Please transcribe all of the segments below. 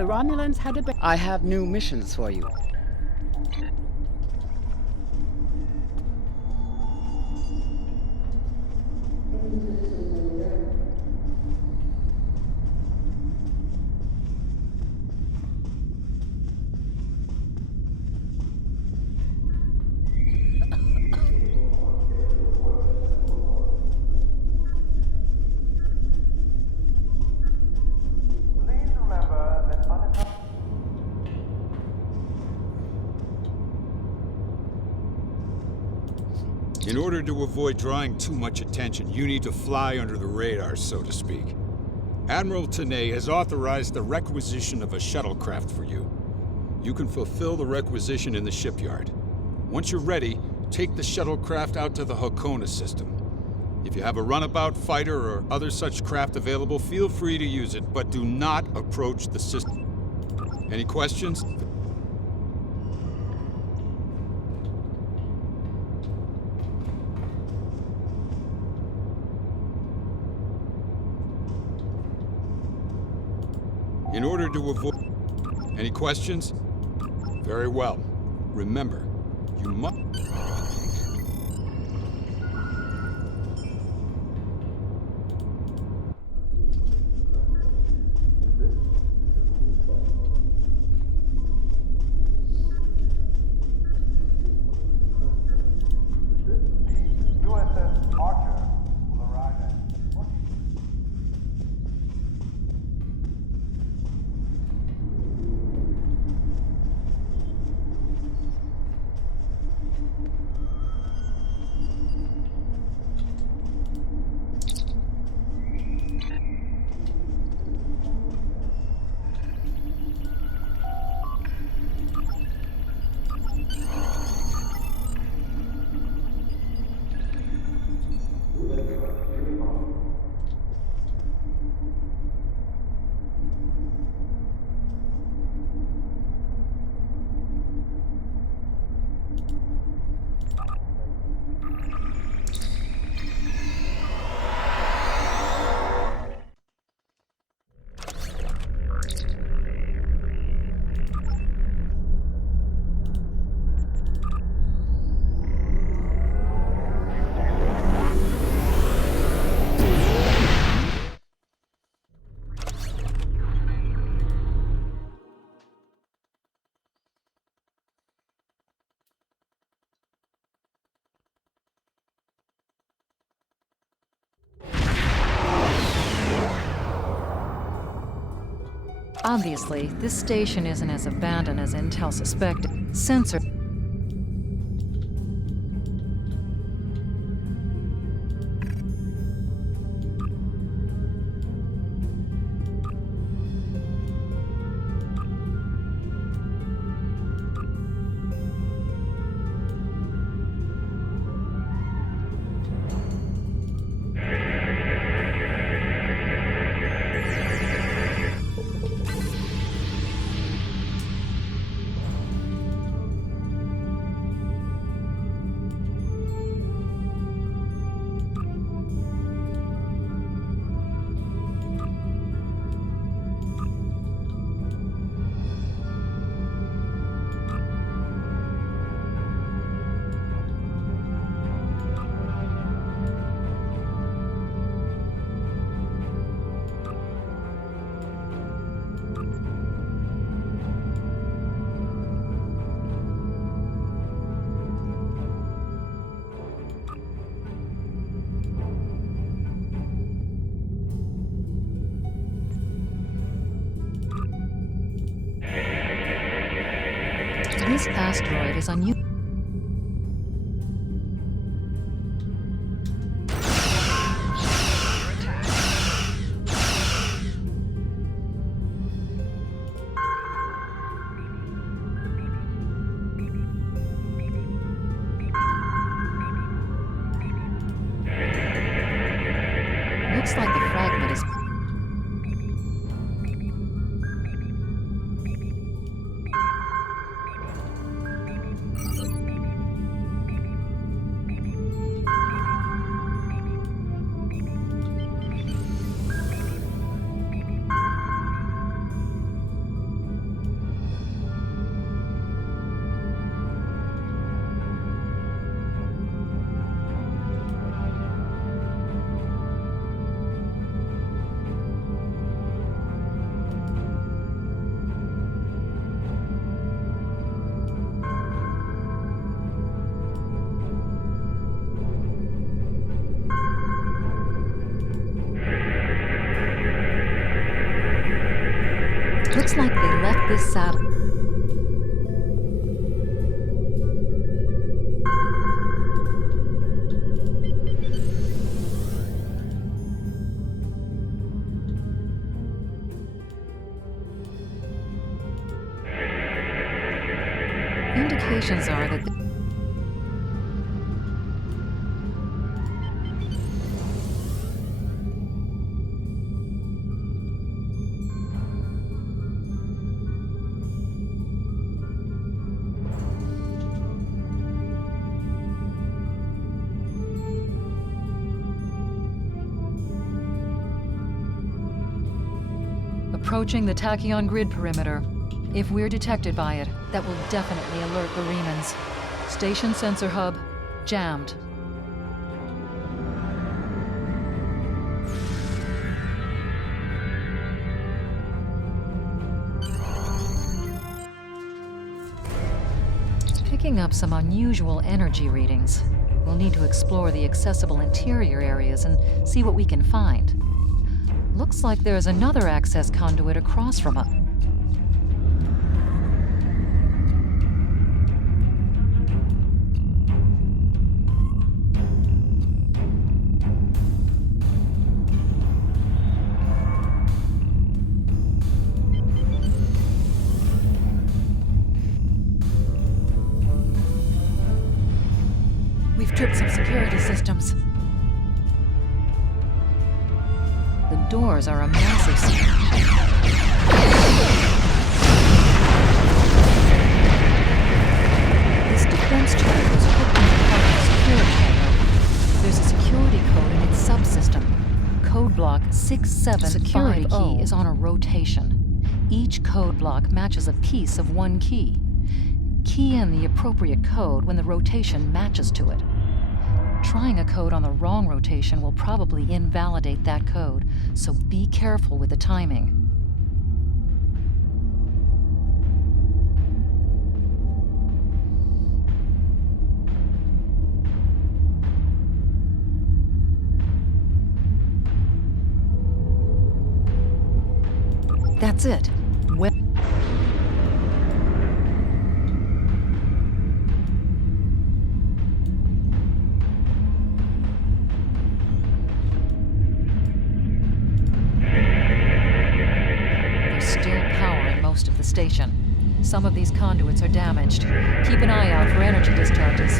The Romulans had a... I have new missions for you. In order to avoid drawing too much attention, you need to fly under the radar, so to speak. Admiral Tenay has authorized the requisition of a shuttlecraft for you. You can fulfill the requisition in the shipyard. Once you're ready, take the shuttlecraft out to the Hakona system. If you have a runabout fighter or other such craft available, feel free to use it, but do not approach the system. Any questions? In order to avoid... Any questions? Very well. Remember, you must... Obviously, this station isn't as abandoned as Intel suspected. Sensor... This asteroid is unusual. Looks like the fragment is... This satellite. Indications are that approaching the tachyon grid perimeter. If we're detected by it, that will definitely alert the Remans. Station sensor hub jammed. Picking up some unusual energy readings. We'll need to explore the accessible interior areas and see what we can find. Looks like there's another access conduit across from us. We've tripped some security systems. The doors are a massive This defense turret was hooked into part of the security hangar. There's a security code in its subsystem. Code block 6750 security key is on a rotation. Each code block matches a piece of one key. Key in the appropriate code when the rotation matches to it. Trying a code on the wrong rotation will probably invalidate that code, so be careful with the timing. That's it. Of the station. Some of these conduits are damaged. Keep an eye out for energy discharges.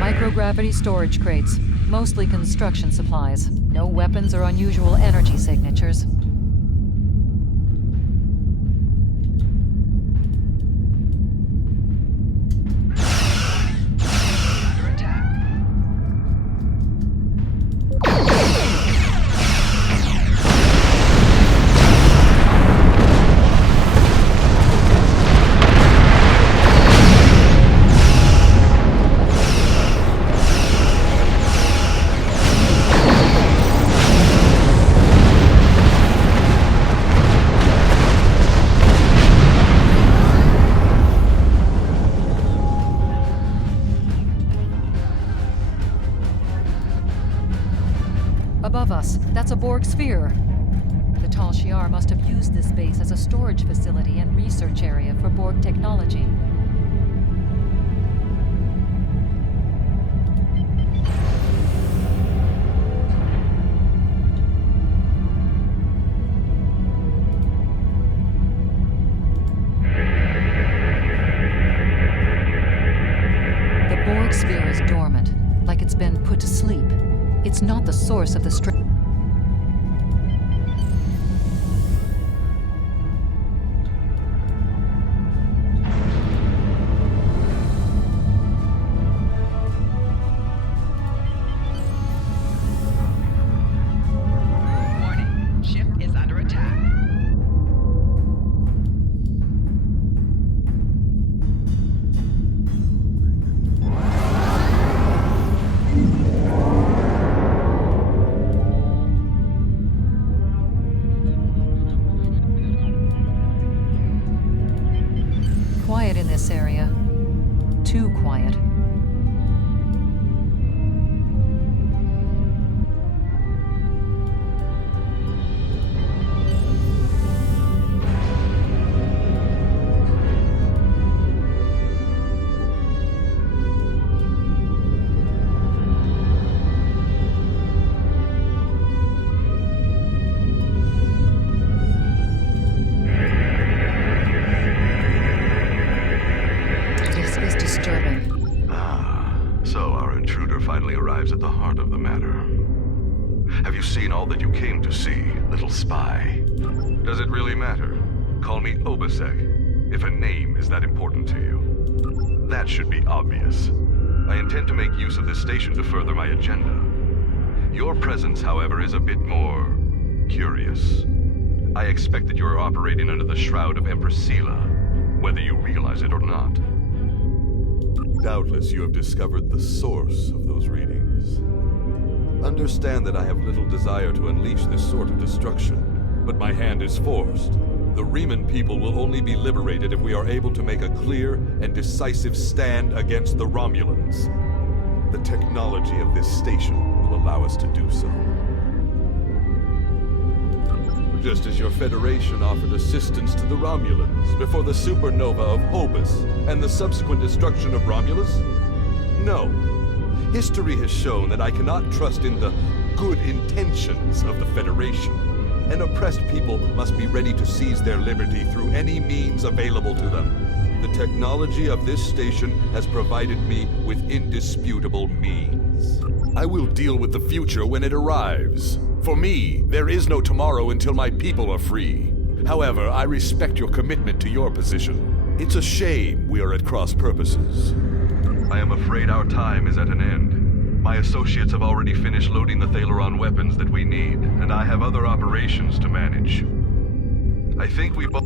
Microgravity storage crates, mostly construction supplies. No weapons or unusual energy signatures. Above us, that's a Borg sphere. The Tal Shiar must have used this base as a storage facility and research area for Borg technology. The Borg sphere is dormant, like it's been put to sleep. It's not the source of the strength. Warning, ship is under attack. Quiet in this area. Too quiet. finally arrives at the heart of the matter. Have you seen all that you came to see, little spy? Does it really matter? Call me Obasek, if a name is that important to you. That should be obvious. I intend to make use of this station to further my agenda. Your presence, however, is a bit more curious. I expect that you are operating under the shroud of Empress Sela, whether you realize it or not. Doubtless you have discovered the source of those readings. Understand that I have little desire to unleash this sort of destruction, but my hand is forced. The Riemann people will only be liberated if we are able to make a clear and decisive stand against the Romulans. The technology of this station will allow us to do so. Just as your Federation offered assistance to the Romulans before the supernova of Hobus and the subsequent destruction of Romulus? No. History has shown that I cannot trust in the good intentions of the Federation. An oppressed people must be ready to seize their liberty through any means available to them. The technology of this station has provided me with indisputable means. I will deal with the future when it arrives. For me, there is no tomorrow until my people are free. However, I respect your commitment to your position. It's a shame we are at cross purposes. I am afraid our time is at an end. My associates have already finished loading the Thaleron weapons that we need, and I have other operations to manage. I think we both...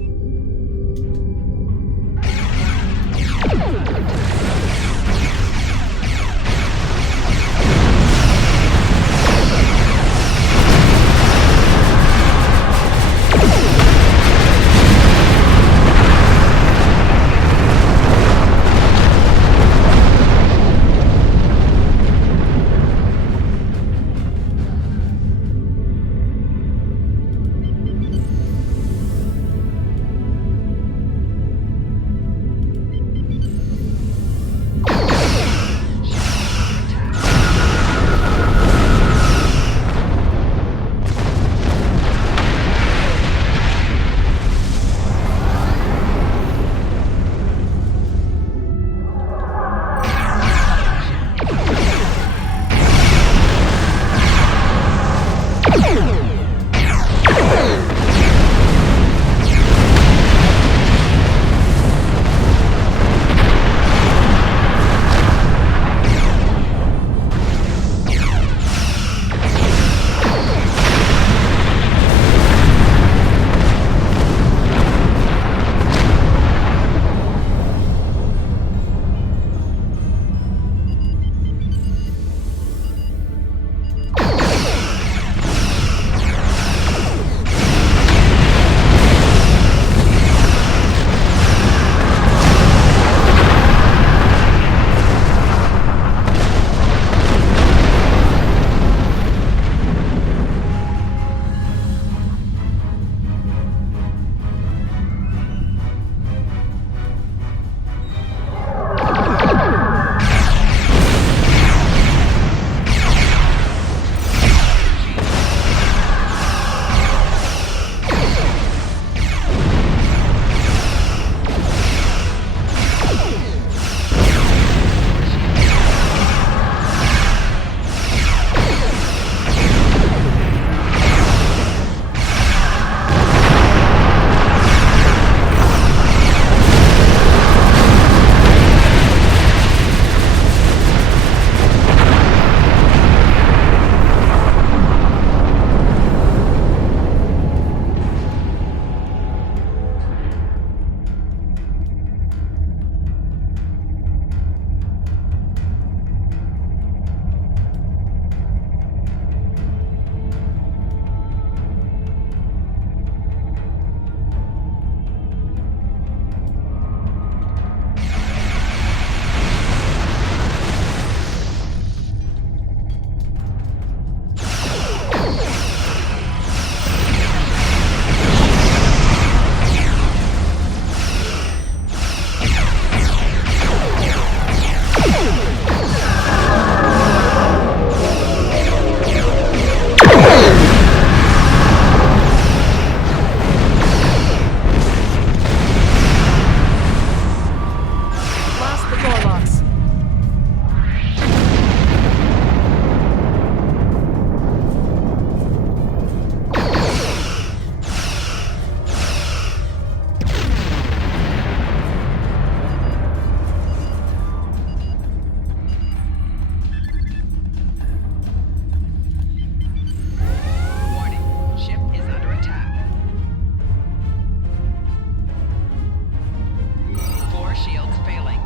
shields failing.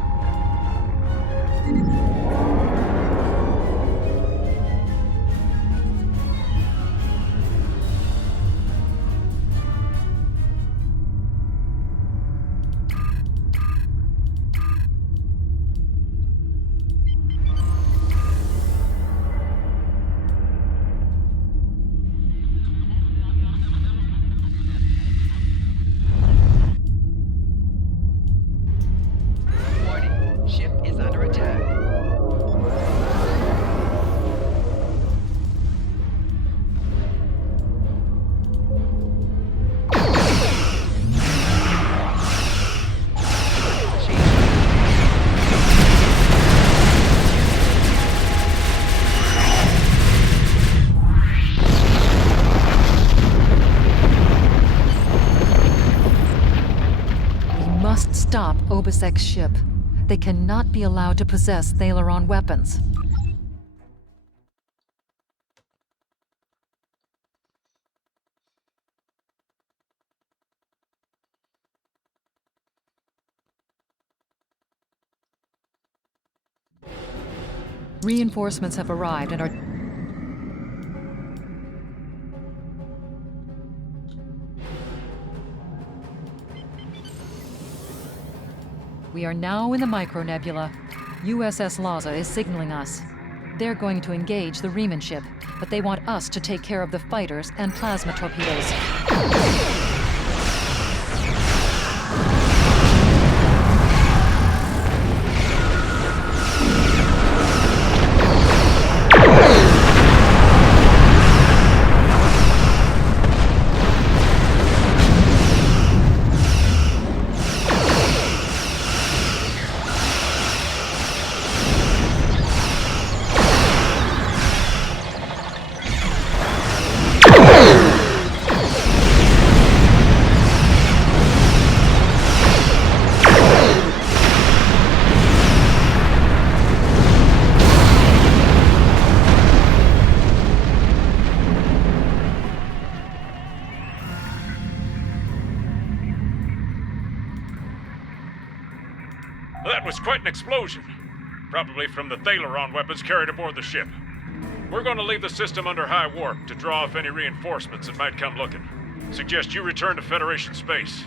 Warning, ship is under attack. We must stop Obisek's ship. They cannot be allowed to possess Thalaron weapons. Reinforcements have arrived and are... We are now in the micronebula. USS Laza is signaling us. They're going to engage the Riemann ship, but they want us to take care of the fighters and plasma torpedoes. That was quite an explosion. Probably from the Thalaron weapons carried aboard the ship. We're going to leave the system under high warp to draw off any reinforcements that might come looking. Suggest you return to Federation space.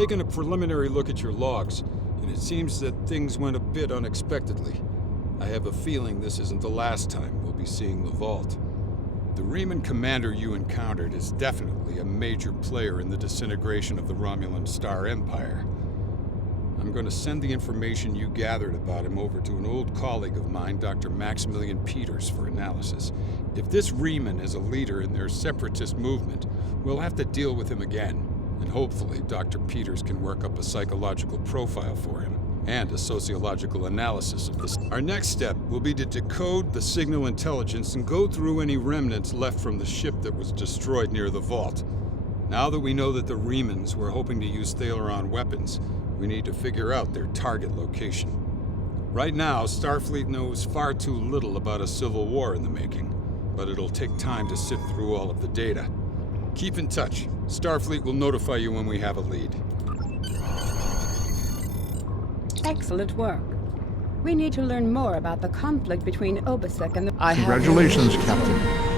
taken a preliminary look at your logs, and it seems that things went a bit unexpectedly. I have a feeling this isn't the last time we'll be seeing the vault. The Reman commander you encountered is definitely a major player in the disintegration of the Romulan Star Empire. I'm going to send the information you gathered about him over to an old colleague of mine, Dr. Maximilian Peters, for analysis. If this Reman is a leader in their separatist movement, we'll have to deal with him again. And hopefully, Dr. Peters can work up a psychological profile for him, and a sociological analysis of this. Our next step will be to decode the signal intelligence and go through any remnants left from the ship that was destroyed near the vault. Now that we know that the Remans were hoping to use Thaleron weapons, we need to figure out their target location. Right now, Starfleet knows far too little about a civil war in the making, but it'll take time to sift through all of the data. Keep in touch. Starfleet will notify you when we have a lead. Excellent work. We need to learn more about the conflict between Obasek and the... Congratulations, Captain.